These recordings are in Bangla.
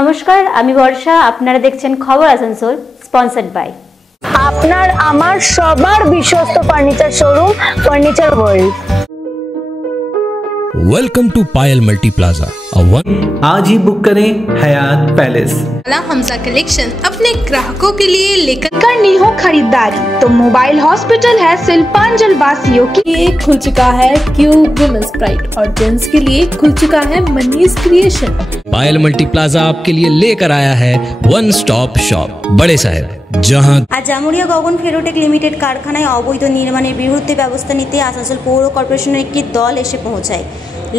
নমস্কার, আমি বর্ষা। আপনারা দেখছেন খবর আসানসোল, স্পন্সর্ড বাই আপনার আমার সবার বিশ্বস্ত furniture showroom furniture world. Welcome to Payal multi plaza. आज ही बुक करें हयात पैलेस। हमजा कलेक्शन अपने ग्राहकों के लिए लेकर करनी हो खरीदारी तो मोबाइल हॉस्पिटल है शिल्पांचल वासियों के लिए खुल चुका है क्यूब वुमेन्स प्राइड और जेंट्स के लिए खुल चुका है मनीष क्रिएशन। पायल मल्टी प्लाजा आपके लिए लेकर आया है वन स्टॉप शॉप बड़े शहर, जहां आज জামুরিয়া গগন ফেরোটেক লিমিটেড কারখানায় অবৈধ নির্মাণের বিরুদ্ধে ব্যবস্থা নিতে আসানসোল পৌর কর্পোরেশনের একটি দল এসে পৌঁছায়।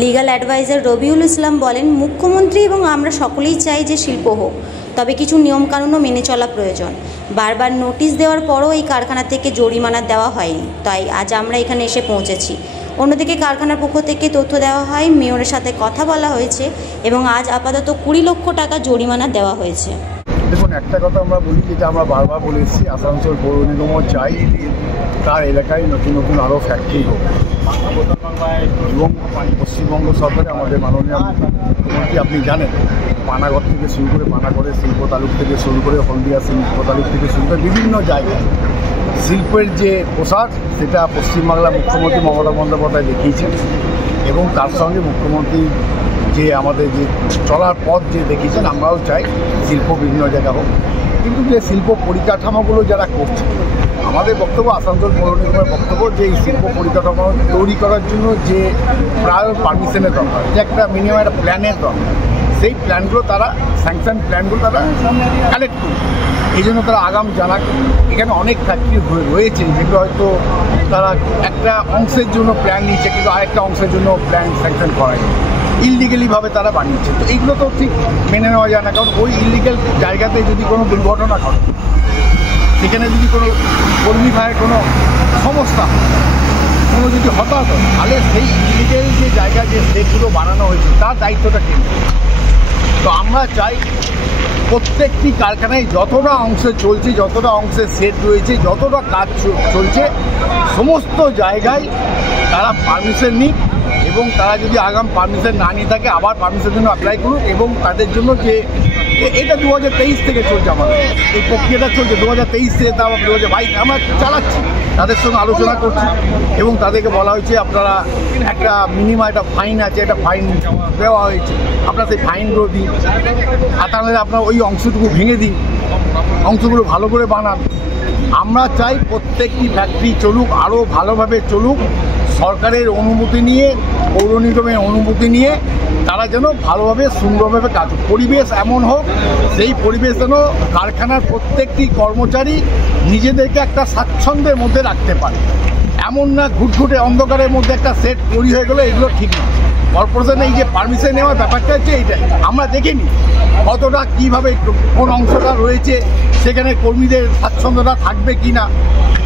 লিগ্যাল অ্যাডভাইজার রবিউল ইসলাম বলেন, মুখ্যমন্ত্রী এবং আমরা সকলেই চাই যে শিল্প হোক, তবে কিছু নিয়মকানুনও মেনে চলা প্রয়োজন। বারবার নোটিশ দেওয়ার পরও এই কারখানা থেকে জরিমানা দেওয়া হয়নি, তাই আজ আমরা এখানে এসে পৌঁছেছি। অন্যদিকে কারখানার পক্ষ থেকে তথ্য দেওয়া হয়, মেয়রের সাথে কথা বলা হয়েছে এবং আজ আপাতত 20 লক্ষ টাকা জরিমানা দেওয়া হয়েছে। দেখুন, একটা কথা আমরা বলি, যেটা আমরা বারবার বলেছি, আসানসোল পৌর নিগমও চাই তার এলাকায় নতুন নতুন আরও ফ্যাক্টরি হোক এবং পশ্চিমবঙ্গ সরকারে আমাদের মাননীয় মুখ্যমন্ত্রী আপনি জানেন, পানাগড় থেকে শুরু করে পানাগড়ের শিল্প তালুক থেকে শুরু করে হলদিয়া শিল্প তালুক থেকে শুরু করে বিভিন্ন জায়গায় শিল্পের যে প্রসার সেটা পশ্চিমবাংলার মুখ্যমন্ত্রী মমতা বন্দ্যোপাধ্যায় দেখিয়েছেন এবং তার সঙ্গে মুখ্যমন্ত্রী যে আমাদের যে চলার পথ যে দেখিয়েছেন, আমরাও চাই শিল্প বিভিন্ন জায়গা হোক। কিন্তু যে শিল্প পরিকাঠামোগুলো যারা করছে, আমাদের বক্তব্য, আসানসোল পৌর নিগমের বক্তব্য, যে এই শিল্প পরিকাঠামো তৈরি করার জন্য যে প্রায় পারমিশনের দরকার, যে একটা মিনিমাম একটা প্ল্যানের দরকার, সেই প্ল্যানগুলো তারা স্যাংশন প্ল্যানগুলো তারা কালেক্ট করবে। এই জন্য তারা আগাম জানাক। এখানে অনেক ফ্যাক্টরি রয়েছে যেগুলো হয়তো তারা একটা অংশের জন্য প্ল্যান নিচ্ছে কিন্তু আরেকটা অংশের জন্য প্ল্যান স্যাংশন করায় ইললিগালিভাবে তারা বানিয়েছে। তো এইগুলো তো ঠিক মেনে নেওয়া যায় না, কারণ ওই ইললিগাল জায়গাতে যদি কোনো দুর্ঘটনা ঘটে, সেখানে যদি কোনো কর্মী ভাইয়ের কোনো সমস্যা, কোনো যদি হতাহত, তাহলে সেই ইলিগেল যে জায়গা যে সেগুলো বানানো হয়েছে তার দায়িত্বটা কে? তো আমরা চাই প্রত্যেকটি কারখানায় যতটা অংশে চলছে, যতটা অংশে সেট রয়েছে, যতটা কাজ চলছে, সমস্ত জায়গায় তারা পারমিশন নিক এবং তারা যদি আগাম পারমিশন না নিয়ে থাকে আবার পারমিশনের জন্য অ্যাপ্লাই করুন। এবং তাদের জন্য যে এটা 2023 থেকে চলছে, আমাদের এই প্রক্রিয়াটা চলছে 2023 থেকে, তা 2022 আমরা চালাচ্ছি, তাদের সঙ্গে আলোচনা করছি এবং তাদেরকে বলা হয়েছে আপনারা একটা মিনিমাম একটা ফাইন আছে, একটা ফাইন দেওয়া হয়েছে, আপনারা সেই ফাইনগুলো দিন, আর তাহলে আপনারা ওই অংশটুকু ভেঙে দিন, অংশগুলো ভালো করে বানান। আমরা চাই প্রত্যেকটি ফ্যাক্টরি চলুক, আরও ভালোভাবে চলুক, সরকারের অনুমতি নিয়ে, পৌর নিগমের অনুমতি নিয়ে তারা যেন ভালোভাবে সুন্দরভাবে কাজ, পরিবেশ এমন হোক, সেই পরিবেশ যেন কারখানার প্রত্যেকটি কর্মচারী নিজেদেরকে একটা স্বাচ্ছন্দ্যের মধ্যে রাখতে পারে। এমন না ঘুটঘুটে অন্ধকারের মধ্যে একটা সেট তৈরি হয়ে গেলো, এগুলো ঠিক না। কর্পোরেশনে এই যে পারমিশন নেওয়ার ব্যাপারটা হচ্ছে এইটাই, আমরা দেখিনি কতটা কীভাবে কোন অংশটা রয়েছে, সেখানে কর্মীদের স্বাচ্ছন্দ্যতা থাকবে কি না,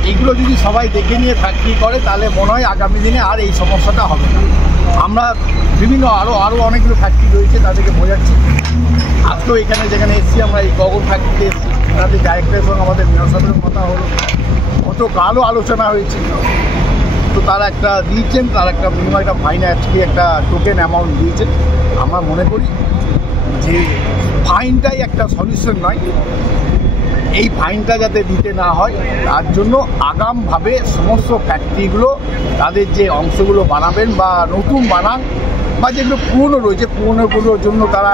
এইগুলো যদি সবাই দেখে নিয়ে ফ্যাক্টরি করে তাহলে মনে হয় আগামী দিনে আর এই সমস্যাটা হবে না। আমরা বিভিন্ন আরও অনেকগুলো ফ্যাক্টরি রয়েছে, তাদেরকে বোঝাচ্ছি। আজকেও এখানে যেখানে এসেছি, আমরা এই গগন ফ্যাক্টরিতে এসেছি, তাদের ডাইরেক্টরের সঙ্গে আমাদের মেয়র সাহেবের কথা হলো, গতকালও আলোচনা হয়েছে। তো তারা একটা দিয়েছেন, তার একটা মিনিমাম একটা ফাইন, আজকে একটা টোকেন অ্যামাউন্ট দিয়েছেন। আমরা মনে করি যে ফাইনটাই একটা সলিউশন নয়, এই ফাইনটা যাতে দিতে না হয় তার জন্য আগামভাবে সমস্ত ফ্যাক্টরিগুলো তাদের যে অংশগুলো বানাবেন বা নতুন বানান বা যেগুলো পুরনো রয়েছে, পুরনোগুলোর জন্য তারা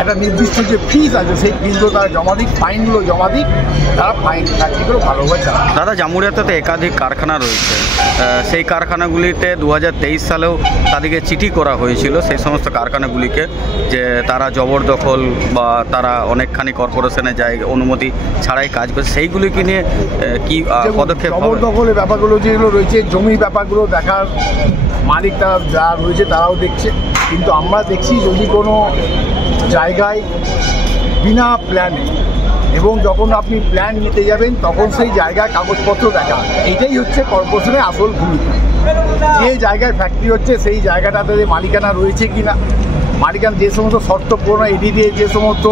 একটা নির্দিষ্ট যে ফিস আছে সেই ফিসগুলো তারা জমা দিক, ফাইনগুলো জমা দিক, তারা ফাইন ফ্যাক্টরিগুলো ভালোভাবে চালায়। দাদা, জামুরিয়াতে তো একাধিক কারখানা রয়েছে, সেই কারখানাগুলিতে 2023 সালেও তাদেরকে চিঠি করা হয়েছিল সেই সমস্ত কারখানাগুলিকে যে তারা জবরদখল বা তারা অনেকখানি কর্পোরেশনের জায়গা অনুমতি ছাড়াই কাজ করছে, সেইগুলিকে নিয়ে কি পদক্ষেপ? জবরদখলের ব্যাপারগুলো যেগুলো রয়েছে, জমির ব্যাপারগুলো দেখার মালিক তারা যা রয়েছে তারাও দেখছে, কিন্তু আমরা দেখছি যদি কোনো জায়গায় বিনা প্ল্যানে এবং যখন আপনি প্ল্যান নিতে যাবেন তখন সেই জায়গায় কাগজপত্র দেখা, এইটাই হচ্ছে কর্পোরেশনের আসল ভূমিকা। যে জায়গায় ফ্যাক্টরি হচ্ছে সেই জায়গাটাতে মালিকানা রয়েছে কি না, মালিকানা যে সমস্ত শর্ত পূরণ, এডি দিয়ে যে সমস্ত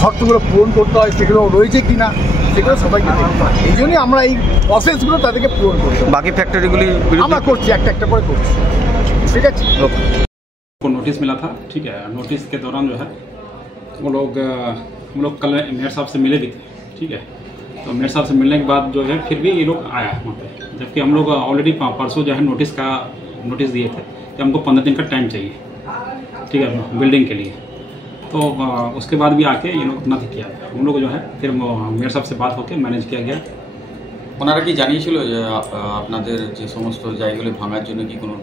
শর্তগুলো পূরণ করতে হয় সেগুলো রয়েছে কি না, সেগুলো সবাইকে দেখতে হয়। এই জন্যই আমরা এই প্রসেসগুলো তাদেরকে পূরণ করছি। बाकी फैक्ट्रीগুলি আমরা করছি, একটা একটা করে করছি। ठीक है, को नोटिस मिला था, ठीक है। नोटिस के दौरान जो है वो लोग हम लोग कल मेयर साहब से मिले भी थे, ठीक है। तो मेयर साहब से मिलने के बाद जो है फिर भी ये लोग आया वहाँ पे, जबकि हम लोग ऑलरेडी परसों जो है नोटिस दिए थे कि हमको 15 दिन का टाइम चाहिए, ठीक है, बिल्डिंग के लिए। तो उसके बाद भी आके ये लोग ना किया, हम लोग जो है फिर मेयर साहब से बात होकर मैनेज किया गया। ওনারা কি জানিয়েছিল যে আপনাদের যে সমস্ত জায়গাগুলো ভাঙার জন্য কি কোনো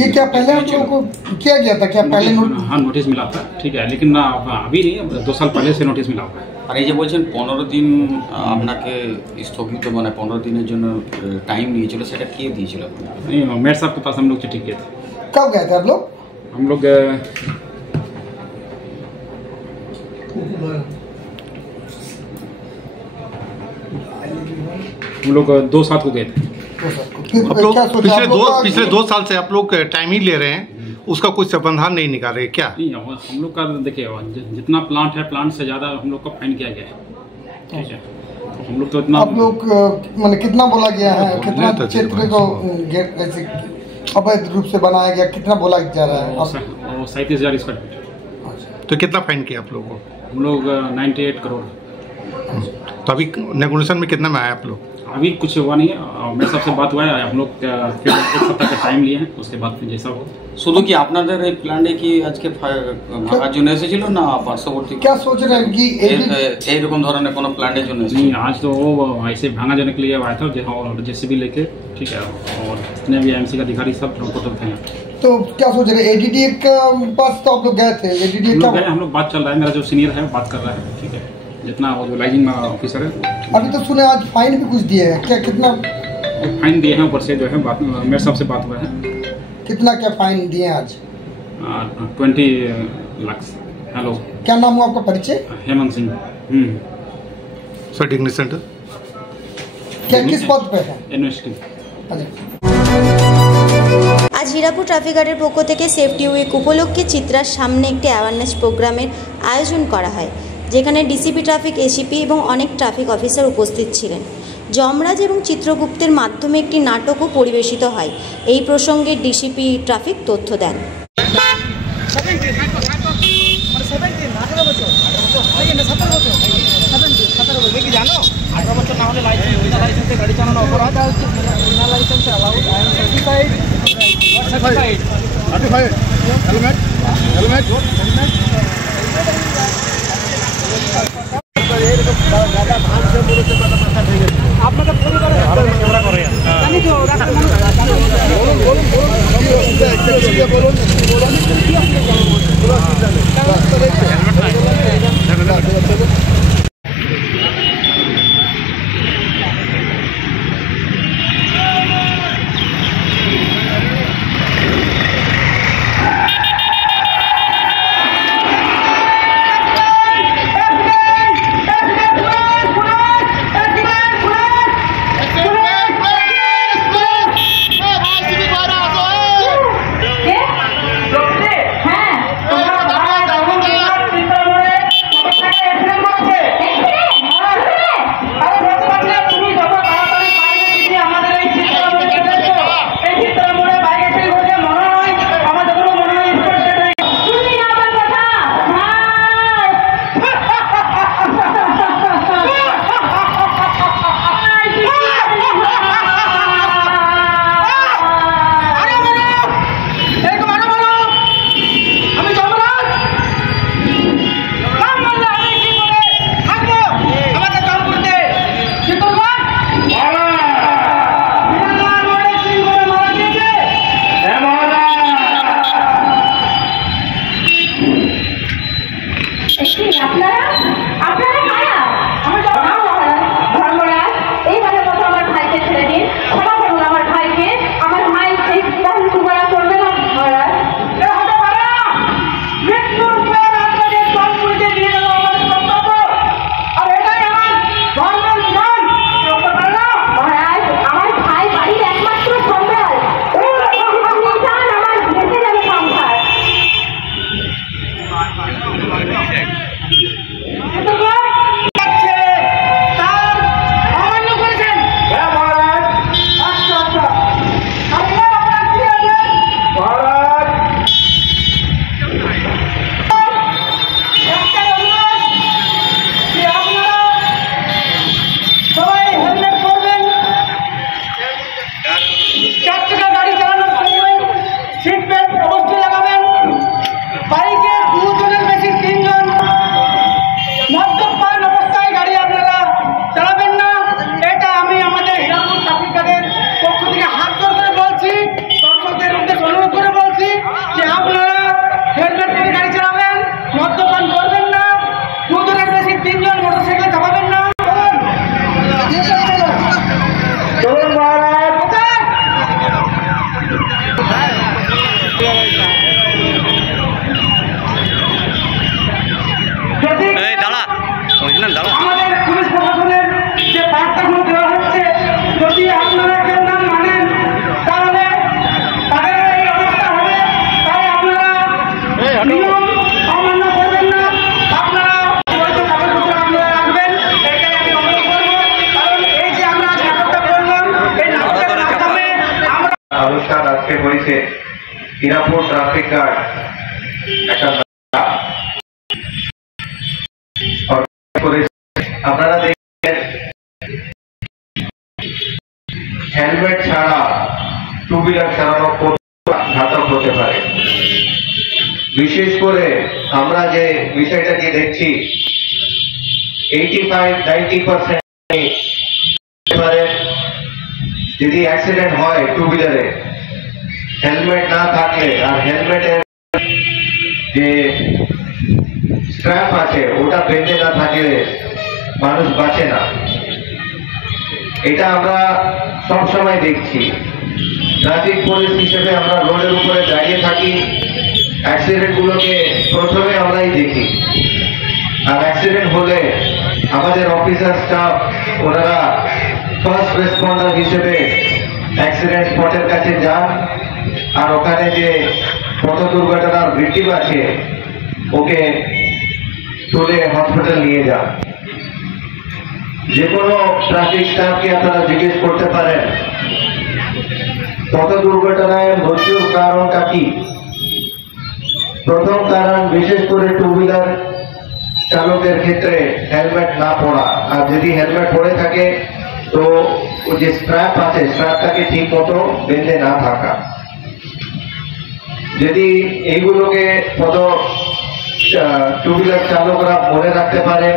ये क्या पहले आप लोगों को किया गया था क्या? पहले हाँ नोटिस मिला था, ठीक है, लेकिन अभी नहीं, 2 साल पहले से नोटिस मिला हुआ है। আর এই যে বলছেন 15 দিন আপনাকে স্থগিত মানে 15 দিনের জন্য টাইম নিয়েছিল, সেটা কে দিয়েছিল আপনাকে? नहीं, मेयर साहब के पास हम लोग चिट्ठी किए थे। कब गए थे आप लोग? हम लोग हम लोग 2 साल को गए थे। पिछले 2 साल से आप लोग टाइम ही ले रहे हैं, उसका कुछ समाधान नहीं निकाल रहे क्या? नहीं, हम लोग का देखिए जितना प्लांट है, प्लांट से ज़्यादा हम लोग का फाइन किया गया है, ठीक है। तो हम लोग तो इतना आप लोग मैंने कितना बोला गया है, कितना क्षेत्र को ऐसे अवैध रूप से बनाया गया, कितना बोला जा रहा है? 37,000 स्क्वायर फीट। तो कितना फाइन किया आप लोगों को? हम लोग 98 करोड़। तो अभी नेगोशिएशन में कितना में आया आप लोग? अभी कुछ हुआ नहीं है, मेरे सबसे बात हुआ है, हम लोग फिर 1 सप्ताह का टाइम लिए हैं, उसके बाद फिर जैसा हो। শুধু কি আপনাদের এই প্ল্যান্টে কি আজকে ভাঙার জন্য এসেছিল না পার্শ্ববর্তী क्या सोच रहे हैं कि এইরকম ধরনের কোনো প্ল্যান্টের জন্য नहीं, आज तो वो ऐसे भाঙा जाने के लिए आया था और जेसीबी लेके, ठीक है, और जितने भी एमसी का अधिकारी सब टोटल थे। तो क्या सोच रहे हैं? एडीडीए के पास तो आप लोग गए थे, एडीडीए क्या हम लोग बात चल रहा है, मेरा जो सीनियर है बात कर रहा है, ठीक है, जितना वो जो लाइजिंग ऑफिसर है। अभी तो सुने आज फाइन भी कुछ दिए हैं, क्या कितना फाइन दिए हैं? ऊपर से जो है बात मेरे साहब से बात हुआ है। कितना क्या फाइन दिए हैं आज? 20 लाख। हेलो, क्या नाम हुआ आपका? परिचय? Hemant Singh. Sir dignity centre क्या किस पद पे है? यूनिवर्सिटी। আজ হীরাপুর ট্রাফিক গার্ডের পক্ষ থেকে সেফটি উইক উপলক্ষে চিত্রার সামনে একটি অ্যাওয়ারনেস প্রোগ্রামের আয়োজন করা হয়, যেখানে ডিসিপি ট্রাফিক, এসিপি এবং অনেক ট্রাফিক অফিসার উপস্থিত ছিলেন। যমরাজ এবং চিত্রগুপ্তের মাধ্যমে একটি নাটকও পরিবেশিত হয়। এই প্রসঙ্গে ডিসিপি ট্রাফিক তথ্য দেন। আপনাদের পরিবারের হ্যাঁ আজকে হয়েছে হীরাপুর ট্রাফিক গার্ড একটা আপনারা দেখেন হেলমেট ছাড়া টু হুইলার চালানো কতটা ঘাতক হতে পারে। বিশেষ করে আমরা যে বিষয়টাকে দেখছি 85-90% যদি অ্যাক্সিডেন্ট হয় টু হুইলারে হেলমেট না থাকলে আর হেলমেটের যে স্ট্র্যাপ আছে ওটা বেঁধে না থাকলে মানুষ বাঁচে না। এটা আমরা সবসময় দেখছি। ট্রাফিক পুলিশ হিসেবে আমরা রোডের উপরে দাঁড়িয়ে থাকি, অ্যাক্সিডেন্ট গুলোকে প্রথমে আমরাই দেখি, আর অ্যাক্সিডেন্ট হলে আমাদের অফিসার স্টাফ ওনারা ফার্স্ট রেসপন্ডার হিসেবে অ্যাক্সিডেন্ট স্পটের কাছে যান আর ওখানে যে পথ দুর্ঘটনার ভিকটিম আছে ওকে তুলে হসপিটাল নিয়ে যান। যে কোনো ট্রাফিক স্টাফকে আপনারা জিজ্ঞেস করতে পারেন পথ দুর্ঘটনায় মৃত্যুর কারণটা কি। প্রথম কারণ বিশেষ করে টু হুইলার চালকের ক্ষেত্রে হেলমেট না পরা, আর যদি হেলমেট পরে থাকে তো যে স্ট্র্যাপ আছে স্ট্র্যাপটাকে ঠিক মতো বেঁধে না থাকা। যদি এইগুলোকে টু হুইলার চালকরা মনে রাখতে পারে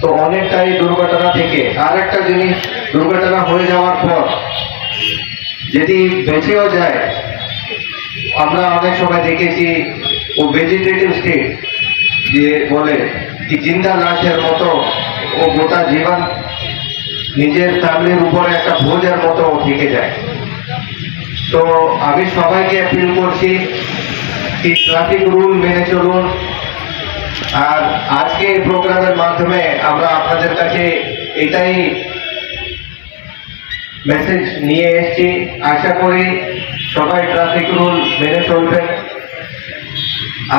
তো অনেকটাই দুর্ঘটনা থেকে আর একটা জিনিস, দুর্ঘটনা হয়ে যাওয়ার পর যদি বেঁচেও যায়, আমরা অনেক সময় দেখেছি ও ভেজিটেটিভ স্টেট যে বলে কি জিন্দা লাশের মতো ও গোটা জীবন নিজের ফ্যামিলির উপরে একটা বোঝের মতো থেকে যায়। তো আমি সবাইকে অ্যাপিল করছি কি ট্রাফিক রুল মেনে চলুন। আর আজকে এই প্রোগ্রামের মাধ্যমে আমরা আপনাদের কাছে এটাই মেসেজ নিয়ে এসেছি। আশা করি সবাই ট্রাফিক রুল মেনে চলবেন।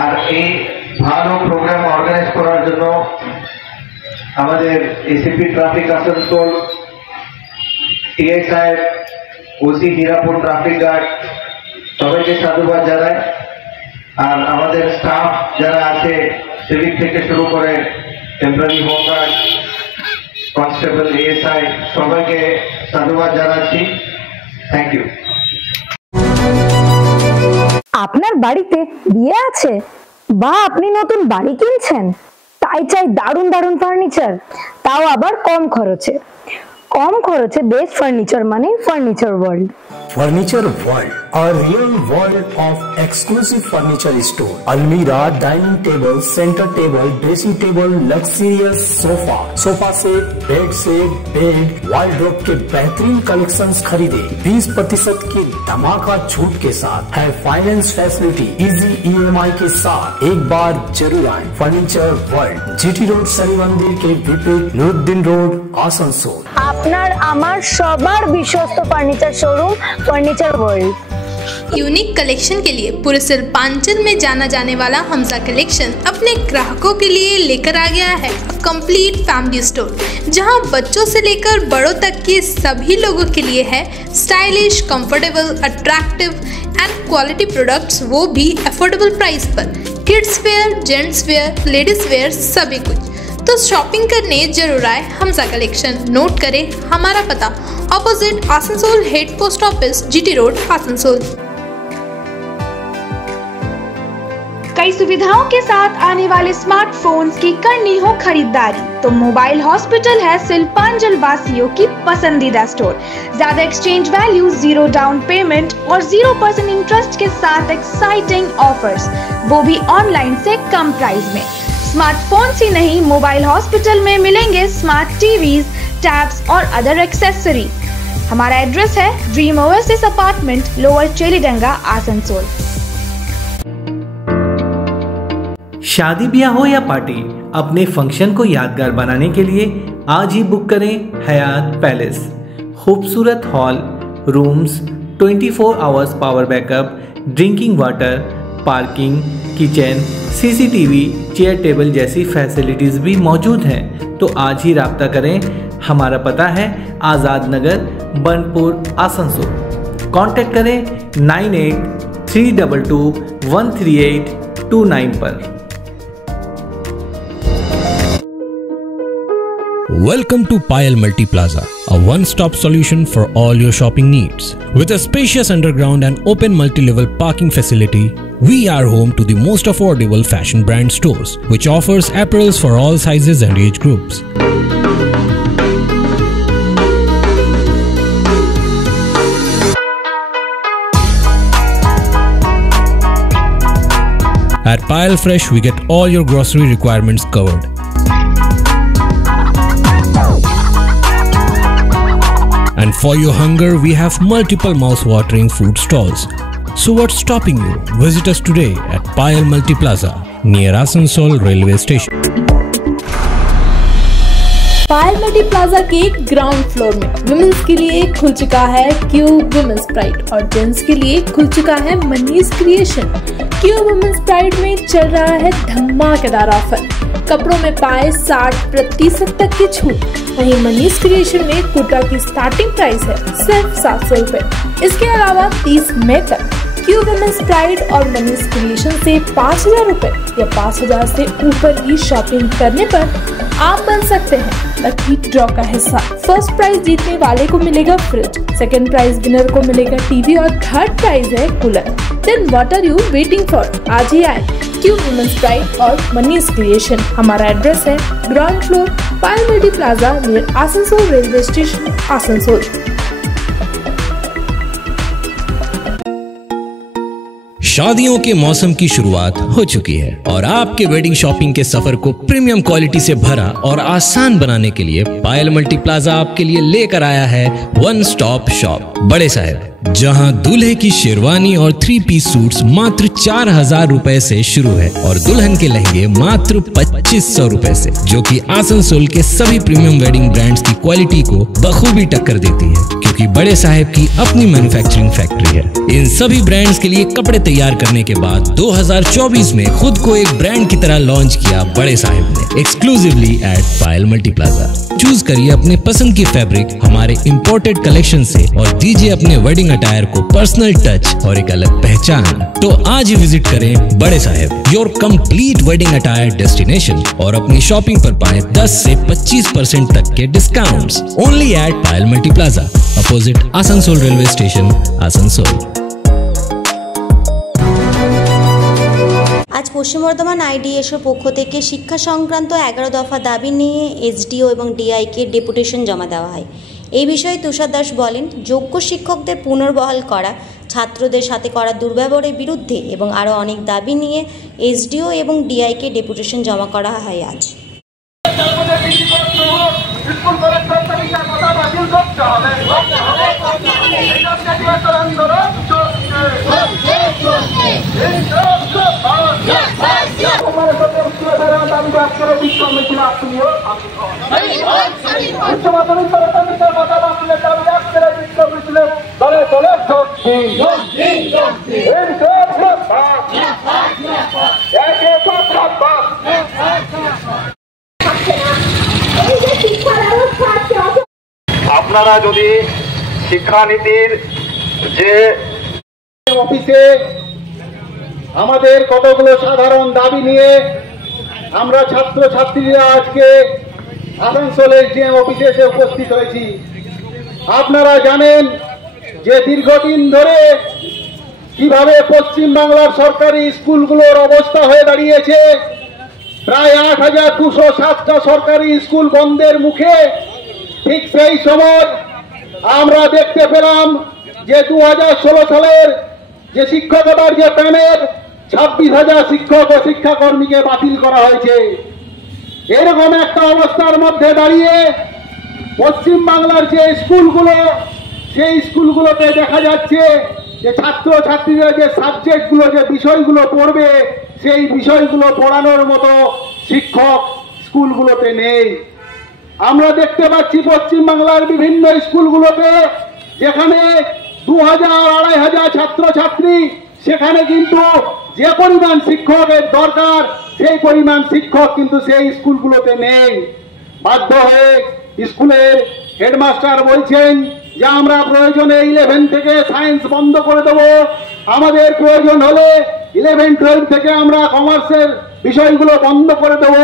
আর এই ভালো প্রোগ্রাম অর্গানাইজ করার জন্য আমাদের এসিপি ট্রাফিক আসানসোল, টিআই সাহেব, ওসি হীরাপুর ট্রাফিক গার্ড সবাইকে সাধুবাদ জানাই। আর আমাদের স্টাফ যারা আছে সিভিক থেকে শুরু করে টেম্পোরারি হোমগার্ড, কনস্টেবল, এএসআই সবাইকে সাধুবাদ জানাচ্ছি। Thank you. আপনার বাড়িতে বিয়ে আছে বা আপনি নতুন বাড়ি কিনছেন, তাই চাই দারুণ দারুণ ফার্নিচার, তাও আবার কম খরচে। কম খরচে বেস্ট ফার্নিচার মানে furniture world. Furniture World, a real world of exclusive furniture store. Almira, dining table, center table, dressing table, luxurious sofa, sofa set, bed, wardrobe के बेहतरीन कलेक्शंस खरीदे 20% की धमाका छूट के साथ है फाइनेंस फैसिलिटी इजी EMI के साथ। एक बार जरूर आए furniture world, GT road, Shani मंदिर के विपरीत, नुरुद्दीन रोड, आसनसोल। আপনার আমার সবার বিশ্বস্ত furniture showroom furniture world. Unique collection के लिए पूरे सिल्पांचल में जाना जाने वाला हमजा कलेक्शन अपने ग्राहकों के लिए लेकर आ गया है कंप्लीट फैमिली स्टोर, जहां बच्चों से लेकर बड़ों तक के सभी लोगों के लिए है stylish, comfortable, attractive and quality products, वो भी अफोर्डेबल प्राइस पर। Kids where, gents wear, ladies wear सभी कुछ। तो शॉपिंग करने जरूर आए हमजा कलेक्शन। नोट करें हमारा पता, opposite Asansol head post office, GT road, Asansol. कई सुविधाओं के साथ आने वाले स्मार्टफोन्स की करनी हो खरीदारी तो मोबाइल हॉस्पिटल है सिल्पांचल वासियों की पसंदीदा स्टोर। ज्यादा एक्सचेंज वैल्यू, 0 डाउन पेमेंट और 0% इंटरेस्ट के साथ एक्साइटिंग ऑफर्स, वो भी ऑनलाइन से कम प्राइस में। स्मार्टफोन्स ही नहीं, मोबाइल हॉस्पिटल में मिलेंगे स्मार्ट टीवीज, टैब्स और अदर एक्सेसरी। हमारा एड्रेस है dream oasis apartment, lower Chelidanga, Asansol. शादी ब्याह हो या पार्टी, अपने फंक्शन को यादगार बनाने के लिए आज ही बुक करें हयात पैलेस। खूबसूरत hall, rooms, 24 hours power backup, drinking water, parking, kitchen, CCTV, chair table जैसी फैसिलिटीज़ भी मौजूद हैं। तो आज ही राब्ता करें। हमारा पता है आज़ाद नगर, बनपुर, आसनसोल। कांटेक्ट करें 9832213829 पर। Welcome to Payal Multi Plaza, a one-stop solution for all your shopping needs. With a spacious underground and open multi-level parking facility, we are home to the most affordable fashion brand stores, which offers apparels for all sizes and age groups. At Payal Fresh, we get all your grocery requirements covered. And for your hunger, we have multiple mouth-watering food stalls. So what's stopping you? Visit us today at Payal Multi Plaza near Asansol Railway Station. Payal multi plaza के ग्राउंड फ्लोर में वुमेन्स के लिए खुल चुका है क्यूब वुमेन्स प्राइड और जेंट्स के लिए खुल चुका है Manish creation. Cube women's pride में चल रहा है धमाकेदार ऑफर। कपड़ों में पाए 60% तक की छूट। वहीं मनीष क्रिएशन में कुर्ता की स्टार्टिंग प्राइस है सिर्फ 700 रुपए। इसके अलावा 30 मई तक क्यूब वुमेन्स प्राइड और मनीष क्रिएशन से 5000 रुपए या 5000 से ऊपर की शॉपिंग करने पर आप बन सकते हैं लकी ड्रॉ का हिस्सा। फर्स्ट प्राइज जीतने वाले को मिलेगा फ्रिज, सेकंड प्राइज विनर को मिलेगा टीवी और थर्ड प्राइज है cooler. Then what are you waiting for? आज ही आए क्यूब वुमेन्स प्राइड और मनीष क्रिएशन। हमारा एड्रेस है ground floor Payal multi plaza near Asansol railway station, Asansol. शादियों के मौसम की शुरुआत हो चुकी है और आपके वेडिंग शॉपिंग के सफर को प्रीमियम क्वालिटी से भरा और आसान बनाने के लिए पायल मल्टी प्लाजा आपके लिए लेकर आया है वन स्टॉप शॉप बड़े साहब, जहां दूल्हे की शेरवानी और 3 पीस सूट्स मात्र 4000 रुपए से शुरू है और दुल्हन के लहंगे मात्र 2500 रुपए से, जो कि आसनसोल के सभी प्रीमियम वेडिंग ब्रांड्स की क्वालिटी को बखूबी टक्कर देती है, क्योंकि बड़े साहब की अपनी मैन्युफैक्चरिंग फैक्ट्री है। इन सभी ब्रांड्स के लिए कपड़े तैयार करने के बाद 2024 में खुद को एक ब्रांड की तरह लॉन्च किया बड़े साहब ने exclusively eight Payal multi plaza. Choose करिए अपने पसंद की फैब्रिक हमारे इंपोर्टेड कलेक्शन से और दीजिए अपने वेडिंग अटायर को पर्सनल टच और एक अलग पहचान। तो आज ही विजिट करें बड़े साहब, your complete wedding attire destination, और अपनी शॉपिंग पर पाएं 10 से 25% तक के discounts only at Payal multi plaza, opposite Asansol railway station, Asansol. আজ পশ্চিম বর্ধমান আইডিএসওর পক্ষ থেকে শিক্ষা সংক্রান্ত 11 দফা দাবি নিয়ে এসডিও এবং ডিআইকে ডেপুটেশন জমা দেওয়া হয়। এই বিষয়ে তুষার দাস বলেন, যোগ্য শিক্ষকদের পুনর্বহাল করা, ছাত্রদের সাথে করা দুর্ব্যবহারের বিরুদ্ধে এবং আরও অনেক দাবি নিয়ে এসডিও এবং ডিআইকে ডেপুটেশন জমা করা হয় আজ। আপনারা যদি শিক্ষানীতির যে অফিসে আমাদের কতগুলো সাধারণ দাবি নিয়ে আমরা ছাত্রছাত্রীরা আজকে আসানসোলের জিএম অফিসে এসে উপস্থিত হয়েছি। আপনারা জানেন যে দীর্ঘদিন ধরে কিভাবে পশ্চিমবাংলার সরকারি স্কুলগুলোর অবস্থা হয়ে দাঁড়িয়েছে। প্রায় 8207টা সরকারি স্কুল বন্ধের মুখে। ঠিক সেই সময় আমরা দেখতে পেলাম যে 2016 সালের যে শিক্ষকতার যে প্যানেল 26,000 শিক্ষক ও শিক্ষাকর্মীকে বাতিল করা হয়েছে। এরকম একটা অবস্থার মধ্যে দাঁড়িয়ে পশ্চিমবাংলার যে স্কুলগুলো, সেই স্কুলগুলোতে দেখা যাচ্ছে যে ছাত্রছাত্রীরা যে সাবজেক্টগুলো, যে বিষয়গুলো পড়বে, সেই বিষয়গুলো পড়ানোর মতো শিক্ষক স্কুলগুলোতে নেই। আমরা দেখতে পাচ্ছি পশ্চিমবাংলার বিভিন্ন স্কুলগুলোতে যেখানে 2000-2500 ছাত্রছাত্রী, সেখানে কিন্তু যে পরিমাণ শিক্ষকের দরকার সেই পরিমাণ শিক্ষক কিন্তু সেই স্কুলগুলোতে নেই। বাধ্য হয়ে স্কুলের হেডমাস্টার বলছেন যে আমরা প্রয়োজনে 11 থেকে সায়েন্স বন্ধ করে দেব, আমাদের প্রয়োজন হলে 11-12 থেকে আমরা কমার্সের বিষয়গুলো বন্ধ করে দেব।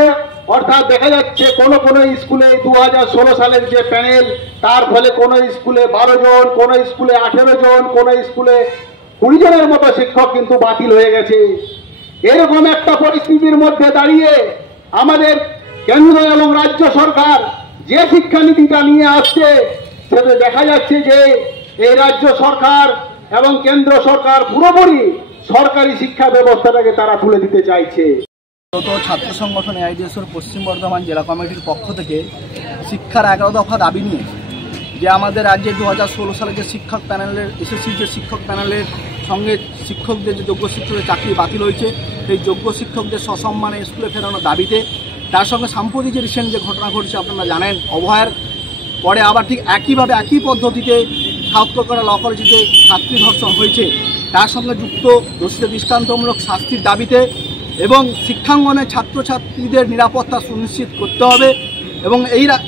অর্থাৎ দেখা যাচ্ছে কোন স্কুলে 2016 সালের যে প্যানেল, তার ফলে কোন স্কুলে 12 জন, কোন স্কুলে 18 জন, কোন স্কুলে 20 জনের মতো শিক্ষক কিন্তু বাতিল হয়ে গেছে। এরকম একটা পরিস্থিতির মধ্যে দাঁড়িয়ে আমাদের কেন্দ্র এবং রাজ্য সরকার যে শিক্ষানীতিটা নিয়ে আসছে, সেটা দেখা যাচ্ছে যে এই রাজ্য সরকার এবং কেন্দ্র সরকার পুরোপুরি সরকারি শিক্ষা ব্যবস্থাটাকে তারা তুলে দিতে চাইছে। ছাত্র সংগঠন এআইডিএসওর পশ্চিম বর্ধমান জেলা কমিটির পক্ষ থেকে শিক্ষার 11 দফা দাবি নিয়ে যে আমাদের রাজ্যে 2016 সালে যে শিক্ষক প্যানেলের এসএসসি যে শিক্ষক প্যানেলের সঙ্গে শিক্ষকদের যে যোগ্য শিক্ষকের চাকরি বাতিল হয়েছে, সেই যোগ্য শিক্ষকদের সসম্মানে স্কুলে ফেরানোর দাবিতে, তার সঙ্গে সাম্প্রতিক যে রিসেন্ট যে ঘটনা ঘটেছে আপনারা জানেন, অভয়ার পরে আবার ঠিক একইভাবে একই পদ্ধতিতে সাউথকলকাতা ল কলেজে ছাত্রী ধর্ষণ হয়েছে, তার সঙ্গে যুক্ত দোষীদের দৃষ্টান্তমূলক শাস্তির দাবিতে এবং শিক্ষাঙ্গনে ছাত্রছাত্রীদের নিরাপত্তা সুনিশ্চিত করতে হবে এবং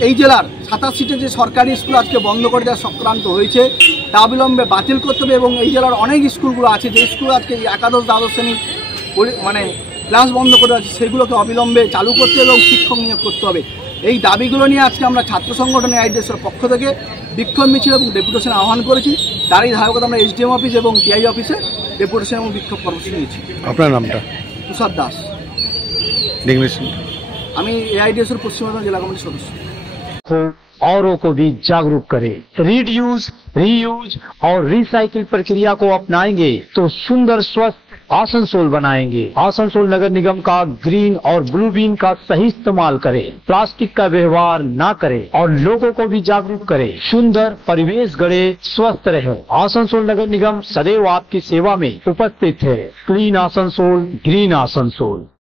এই জেলার 27টি যে সরকারি স্কুল আজকে বন্ধ করে দেওয়ার চক্রান্ত হয়েছে তা অবিলম্বে বাতিল করতে হবে এবং এই জেলার অনেক স্কুলগুলো আছে যে স্কুল আজকে একাদশ দ্বাদশ শ্রেণী মানে ক্লাস বন্ধ করে আছে, সেগুলোকে অবিলম্বে চালু করতে হবে এবং শিক্ষক নিয়োগ করতে হবে। এই দাবিগুলো নিয়ে আজকে আমরা ছাত্র সংগঠন এআইডিএসওর পক্ষ থেকে বিক্ষোভ মিছিল এবং ডেপুটেশন আহ্বান করেছি। তারই ধারকতা আমরা এসডিএম অফিস এবং টিআই অফিসে ডেপুটেশন এবং বিক্ষোভ কর্মসূচি নিয়েছি। আপনার নামটা? তুষার দাস। আমি এআইডিএসওর পশ্চিম বর্ধমান জেলা কমিটির সদস্য। औरों को भी जागरूक करें। रीड्यूस, रीयूज और रिसाइकिल प्रक्रिया को अपनाएंगे तो सुंदर स्वस्थ आसनसोल बनाएंगे। आसनसोल नगर निगम का ग्रीन और ब्लू बीन का सही इस्तेमाल करें, प्लास्टिक का व्यवहार न करें और लोगों को भी जागरूक करें। सुंदर परिवेश गढ़े, स्वस्थ रहे। आसनसोल नगर निगम सदैव आपकी सेवा में उपस्थित है। Clean Asansol, green Asansol.